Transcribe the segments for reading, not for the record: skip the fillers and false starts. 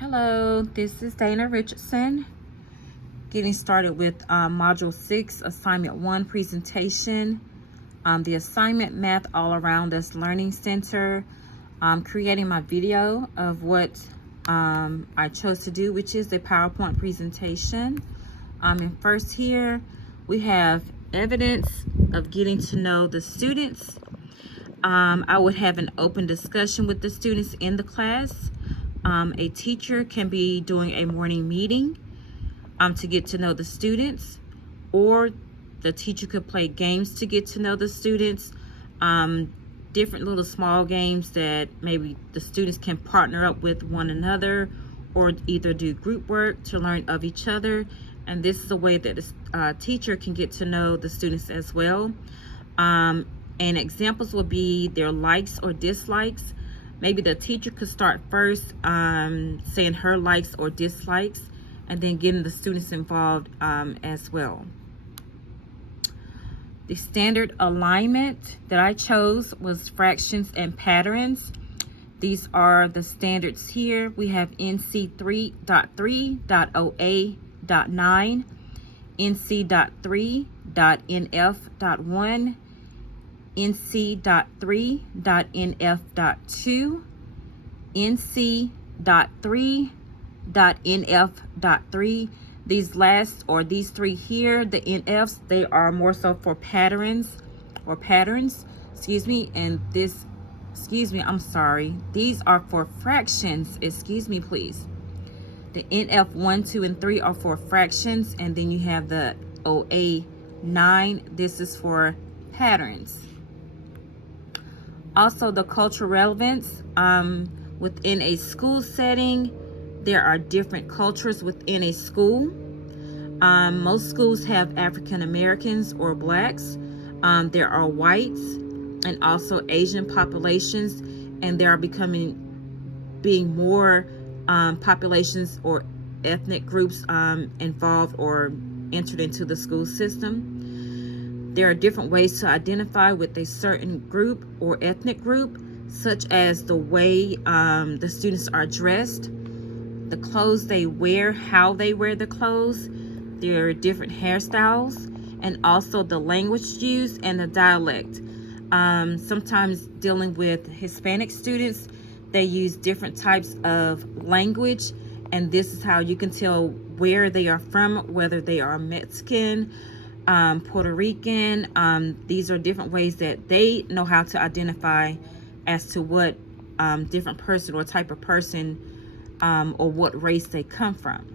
Hello, this is Dana Richardson, getting started with Module 6, Assignment 1 presentation. The assignment, Math All Around Us Learning Center. Creating my video of what I chose to do, which is the PowerPoint presentation. And first here, we have evidence of getting to know the students. I would have an open discussion with the students in the class. A teacher can be doing a morning meeting to get to know the students, or the teacher could play games to get to know the students, different little small games that maybe the students can partner up with one another, or either do group work to learn of each other. And this is a way that the teacher can get to know the students as well. And examples will be their likes or dislikes. Maybe the teacher could start first saying her likes or dislikes, and then getting the students involved as well. The standard alignment that I chose was fractions and patterns. These are the standards here. We have NC 3.3.OA.9, NC.3.NF.1, NC.3.NF.2, NC.3.NF.3. These last, or these three here, the NFs, they are more so for patterns, and this, I'm sorry, these are for fractions, please. The NF 1, 2, and 3 are for fractions, and then you have the OA 9, this is for patterns. Also, the cultural relevance. Within a school setting, there are different cultures within a school. Most schools have African Americans or blacks. There are whites and also Asian populations, and there are being more populations or ethnic groups involved or entered into the school system. There are different ways to identify with a certain group or ethnic group, such as the way the students are dressed, the clothes they wear, how they wear the clothes, their different hairstyles, and also the language used and the dialect. Sometimes dealing with Hispanic students, they use different types of language, and this is how you can tell where they are from, whether they are Mexican, Puerto Rican. These are different ways that they know how to identify as to what different person or type of person or what race they come from.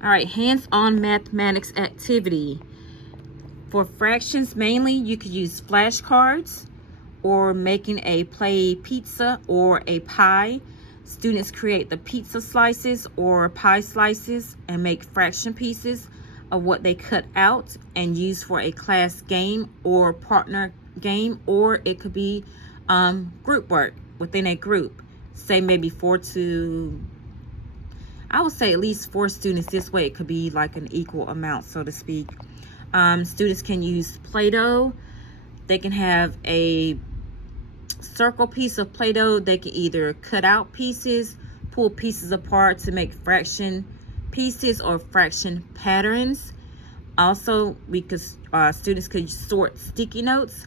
All right, hands-on mathematics activity. For fractions mainly, you could use flashcards or making a play pizza or a pie. Students create the pizza slices or pie slices and make fraction pieces of what they cut out and use for a class game or partner game, or it could be group work within a group. Say maybe I would say at least 4 students. This way it could be like an equal amount, so to speak. Students can use Play-Doh. They can have a circle piece of Play-Doh. They can either cut out pieces, pull pieces apart to make fraction pieces or fraction patterns. Also, students could sort sticky notes.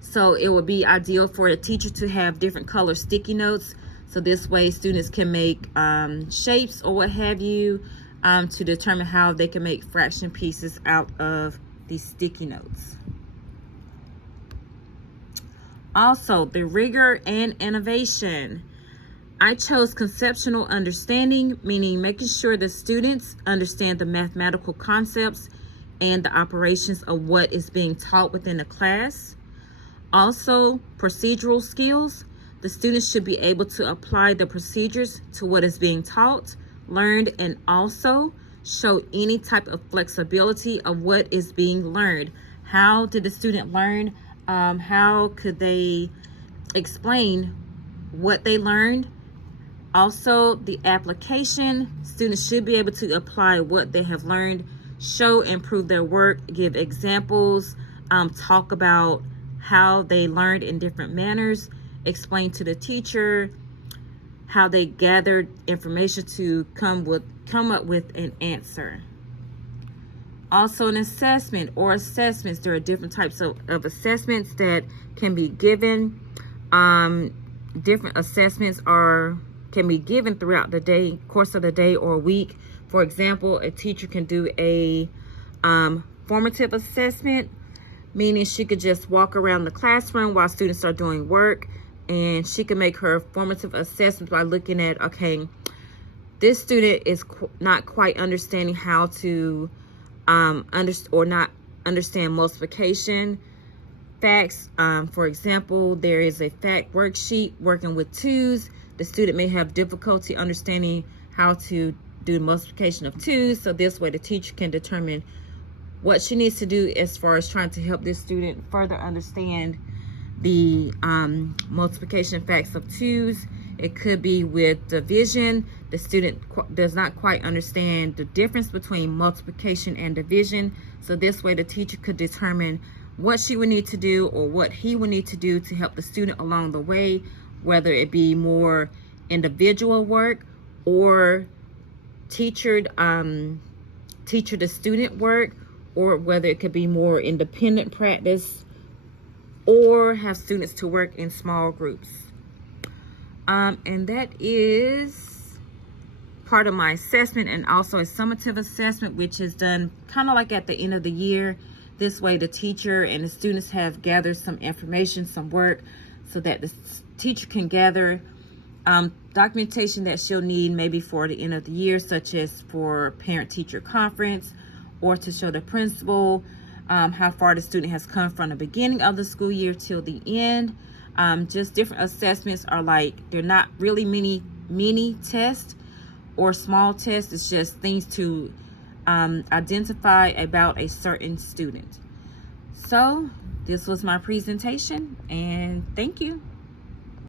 So it would be ideal for a teacher to have different color sticky notes. So this way students can make shapes or what have you to determine how they can make fraction pieces out of these sticky notes. Also, the rigor and innovation. I chose conceptual understanding, meaning making sure the students understand the mathematical concepts and the operations of what is being taught within the class. Also, procedural skills. The students should be able to apply the procedures to what is being taught, learned, and also show any type of flexibility of what is being learned. How did the student learn? How could they explain what they learned? Also, the application. Students should be able to apply what they have learned, show and prove their work, give examples, talk about how they learned in different manners, explain to the teacher how they gathered information to come up with an answer. Also, an assessment or assessments. There are different types of assessments that can be given. Different assessments can be given throughout the day, course of the day or week. For example, a teacher can do a formative assessment, meaning she could just walk around the classroom while students are doing work, and she can make her formative assessment by looking at, okay, this student is not quite understanding how to understand multiplication facts. For example, there is a fact worksheet working with twos. The student may have difficulty understanding how to do the multiplication of twos, so this way the teacher can determine what she needs to do as far as trying to help this student further understand the multiplication facts of twos. It could be with division. The student does not quite understand the difference between multiplication and division, so this way the teacher could determine what she would need to do or what he would need to do to help the student along the way, whether it be more individual work or teacher to student work, or whether it could be more independent practice, or have students to work in small groups. And that is part of my assessment, and also a summative assessment, which is done kind of like at the end of the year. This way the teacher and the students have gathered some information, some work, so that the teacher can gather documentation that she'll need maybe for the end of the year, such as for parent-teacher conference, or to show the principal how far the student has come from the beginning of the school year till the end. Just different assessments are like, they're not really mini tests or small tests. It's just things to identify about a certain student. So this was my presentation, and thank you.